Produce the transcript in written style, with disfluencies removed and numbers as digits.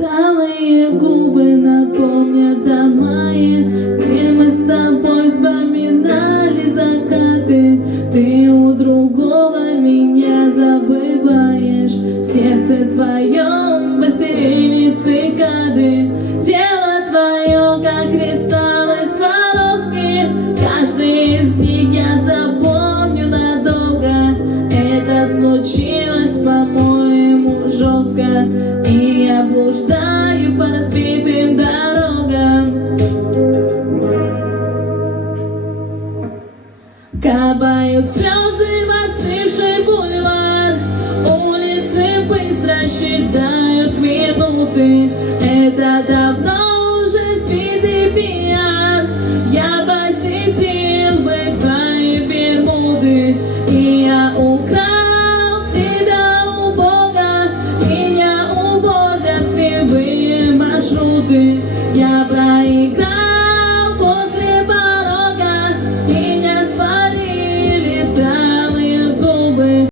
Талые губы напомнят о мае, где мы с тобой вспоминали закаты. Ты у другого меня забываешь, в сердце твоем посередине цикады. Тело твое, как кристаллы Сваровски, каждый из них я запомню надолго. Это случилось, по-моему, жестко, и я блуждаю по разбитым дорогам. Капают слезы в остывший бульвар, улицы быстро считают минуты. Это давно уже сбитый пиар. Я посетил бы твои Бермуды, и я украл тебя у Бога. Меня уводят кривые маршруты. Я проиграл